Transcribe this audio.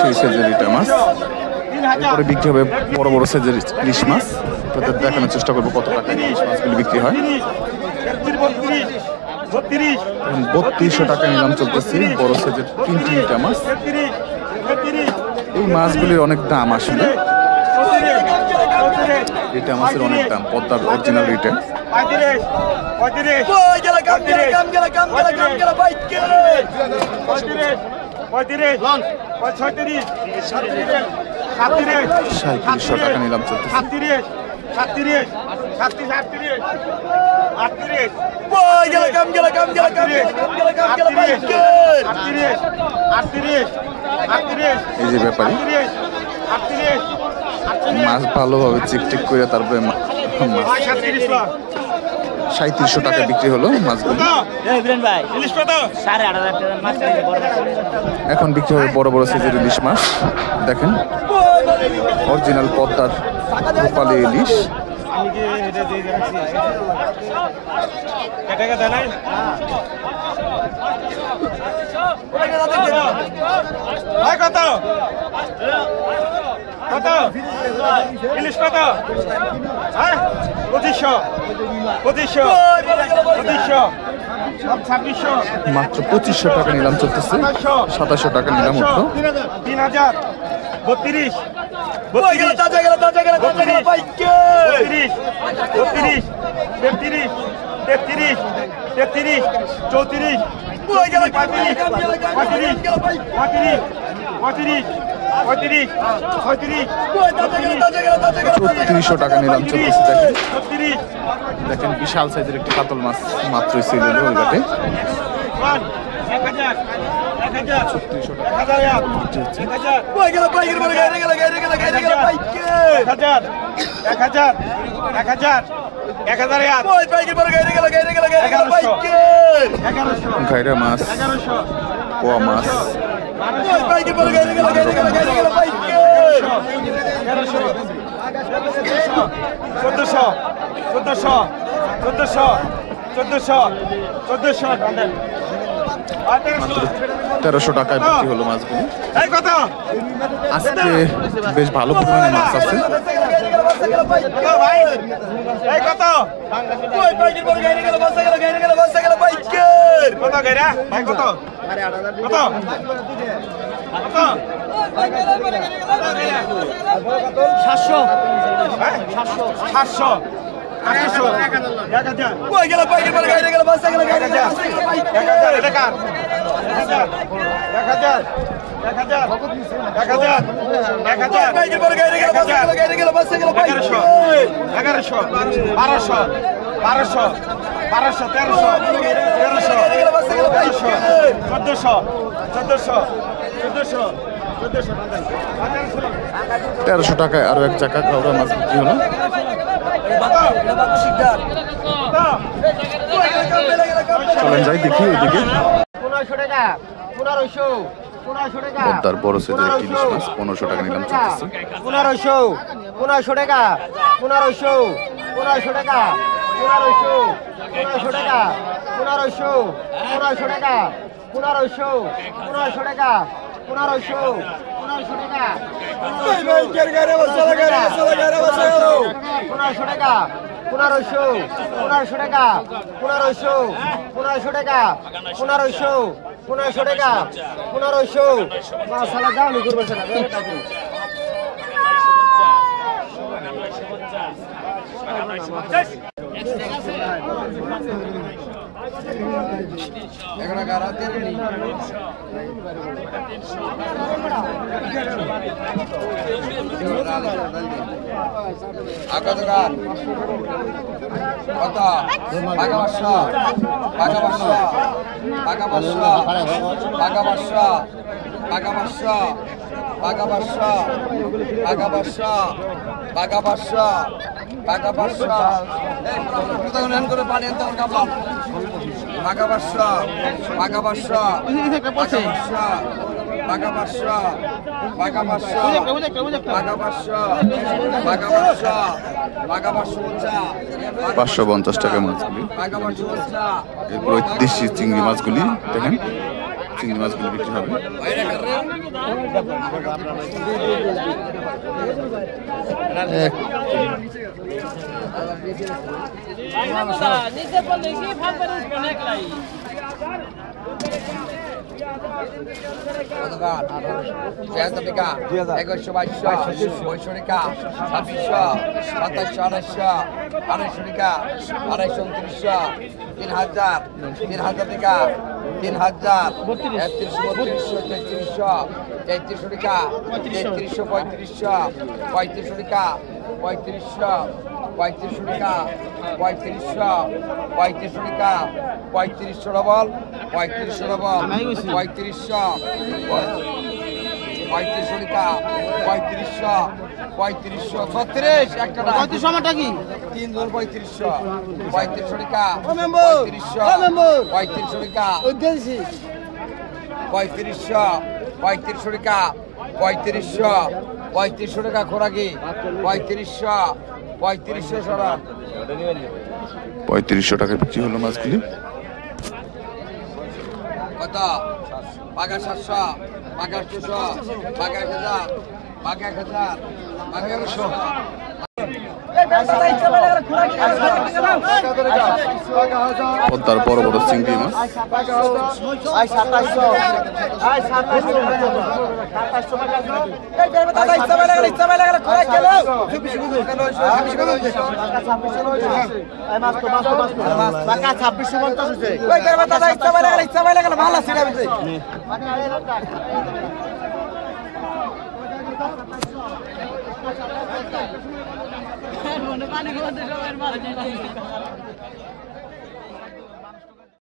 সেই সাইজের ইটা মাছ, এরপরে বিক্রি হবে বড় বড় সাইজের ইলিশ মাছ। তাদের দেখানোর চেষ্টা করবো কত টাকা ইলিশ মাছগুলি বিক্রি হয়। 3200 টাকা নিলাম চলতেছে বড় সাইজের 3টি ইটা মাছ। এই মাছগুলির অনেক দাম আসলে, ইটা মাছের অনেক দাম। পদ্মার অরিজিনাল ইটা। 3700 টাকা নিলাম চলতেছে। 38 এই যে ব্যাপারী মাছ ভালোভাবে চিকটিক করে তারপরে 3700 টাকা বিক্রি হলো মাছগুলো। এখন বিক্রি হবে বড় বড় সাইজের ইলিশ মাছ। দেখেন অরিজিনাল পদ্মার রূপালী ইলিশ। কত কত ইলিশ কত? 2500 মাত্র 2500 টাকা নিলাম চলতেছে। 2700 টাকা নিলাম উঠলো। 3000 32 300 টাকা নিলাম চলতেছে। দেখেন বিশাল সাইজের একটি কাতল মাছ মাত্রই ছিল ওই ঘাটে। 1000 ঘাইরা মাছ, পোয়া মাছ, 1300 টাকায় বিক্রি হলো মাছগুলো। আজকে বেশ ভালো পরিমাণে মাছ আছে। তেরোশো টাকায় আরো এক চাকা কাউরা মাছ বিক্রি হলো। চলেন যাই দেখি ওইদিকে। পদ্মার বড় সাইজের ইলিশ মাছ 1500 টাকা নিলাম চলতেছে। 1500 টাকা 1500 টাকা 1500 টাকা 1500 টাকা 1500 টাকা 1500 টাকা 1500 মাসালা দামি করবে না। বাঘা 500 বাঘা 500 বাঘা 500 বাঘা 500 বাঘা 550 টাকা মাছগুলি। বাঘা 550 এরপর ওই দেশি চিংড়ি মাছগুলি দেখেন, চিংড়ি মাছগুলি বিক্রি হবে। টাকা 2100 2200 2200 টাকা 2600 2700 2800 টাকা 2800 3000 3000 টাকা 3000 3200 3300 টাকা 3300 3500 টাকা 3500 টাকা 3500 টাকা 3500 ডবল 3500 ডবল 3500 টাকা 3500 36 একটা 3500 আমারটা কি 3 ধর 3500 টাকা 3500 টাকা ওই দিয়েছি 3500 টাকা 3500 টাকা খোরাকি 3500 সরা 3500 টাকা বিক্রি হলো মাছগুলি। কত বাঘা 700 বাঘা 800 বাঘা 1000 বাঘা 1000 বাঘা 1100 পদ্মার বড় বড় চিংড়ি মাছ। I 2700 I 2700